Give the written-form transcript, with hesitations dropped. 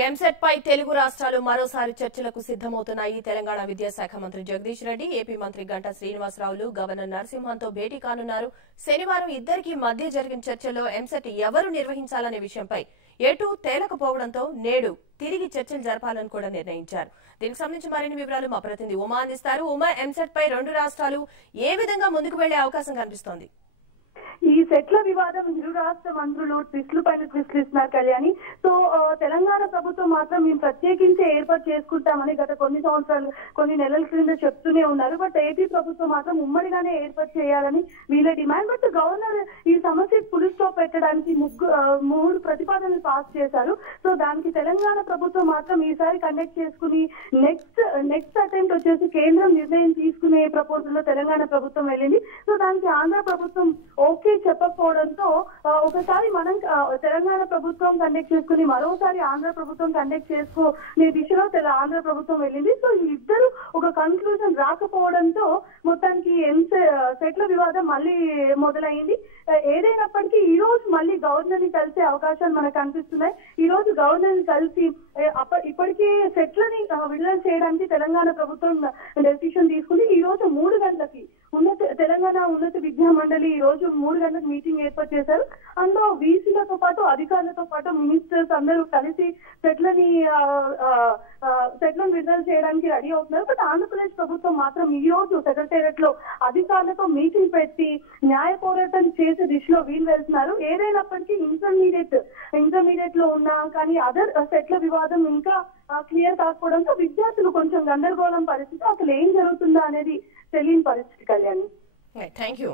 ఎంసెట్ పై తెలుగు రాష్ట్రాలు మరోసారి చర్చలకు సిద్దమవుతున్నాయి. తెలంగాణ విద్యాశాఖ మంత్రి జగదీష్ రెడ్డి, ఏపీ మంత్రి గంటా శ్రీనివాసరావులు గవర్నర్ నరసింహన్తో భేటీ కానున్నారు. శనివారం ఇద్దరికీ మధ్య జరిగిన చర్చల్లో ఎంసెట్ ఎవరు నిర్వహించాలనే విషయంపై ఎటూ తేలకపోవడంతో నేడు తిరిగి చర్చలు జరపాలని కూడా నిర్ణయించారు. దీనికి సంబంధించి మరిన్ని వివరాలు మా ప్రతినిధి ఉమా అందిస్తారు. ఉమా, ఎంసెట్ పై రెండు రాష్ట్రాలు ఏ విధంగా ముందుకు వెళ్లే అవకాశం కనిపిస్తోంది? ఈ సెట్ల వివాదం ఇరు రాష్ట్ర మంత్రులు ట్విస్టులు పైన ట్విస్టులు ఇస్తున్నారు కళ్యాణి. సో తెలంగాణ ప్రభుత్వం మాత్రం మేము ప్రత్యేకించి ఏర్పాటు చేసుకుంటామని గత కొన్ని నెలల క్రింద చెప్తూనే ఉన్నారు. బట్ ఏపీ ప్రభుత్వం మాత్రం ఉమ్మడిగానే ఏర్పాటు చేయాలని వీళ్ళ డిమాండ్. బట్ గవర్నర్ ఈ సమస్యకు ఫుల్ స్టాప్ పెట్టడానికి మూడు ప్రతిపాదనలు పాస్ చేశారు. సో దానికి తెలంగాణ ప్రభుత్వం మాత్రం ఈసారి కండక్ట్ చేసుకుని నెక్స్ట్ అటెంప్ట్ వచ్చేసి కేంద్రం నిర్ణయం తీసుకునే ప్రపోజల్ లో తెలంగాణ ప్రభుత్వం వెళ్ళింది. సో దానికి ఆంధ్ర ప్రభుత్వం ఓకే చెప్పకపోవడంతో ఒకసారి మనం తెలంగాణ ప్రభుత్వం కండక్ట్ చేసుకుని మరోసారి ఆంధ్ర ప్రభుత్వం కండక్ట్ చేసుకునే దిశలో ఆంధ్ర ప్రభుత్వం వెళ్ళింది. సో ఈ ఇద్దరు ఒక కన్క్లూజన్ రాకపోవడంతో మొత్తానికి సెట్ల వివాదం మళ్ళీ మొదలైంది. ఏదైనప్పటికీ ఈ రోజు మళ్ళీ గవర్నర్ ని కలిసే అవకాశాలు మనకు కనిపిస్తున్నాయి. ఈ రోజు గవర్నర్ ని కలిసి ఇప్పటికీ సెట్లని విడుదల చేయడానికి తెలంగాణ ప్రభుత్వం డెసిషన్ తీసుకుంది. ఈ రోజు 3 గంటలకి తెలంగాణ ఉన్నత విద్యా మండలి ఈ రోజు 3 గంటలకు మీటింగ్ ఏర్పాటు చేశారు. అందులో వీసీలతో పాటు అధికారులతో పాటు మినిస్టర్స్ అందరూ కలిసి సెట్లను విడుదల చేయడానికి రెడీ అవుతున్నారు. బట్ ఆంధ్రప్రదేశ్ ప్రభుత్వం మాత్రం ఈ రోజు సెక్రటేరియట్ లో అధికారులతో మీటింగ్ పెట్టి న్యాయ పోరాటం చేసే దిశలో వీలు వెళ్తున్నారు. ఏదైనప్పటికీ ఇంటర్మీడియట్ లో ఉన్న కానీ అదర్ సెట్ల వివాదం ఇంకా క్లియర్ కాకపోవడంతో విద్యార్థులు కొంచెం గందరగోళం పరిస్థితి, అసలు ఏం జరుగుతుందా అనేది తెలియని పరిస్థితి. Kalyani, thank you.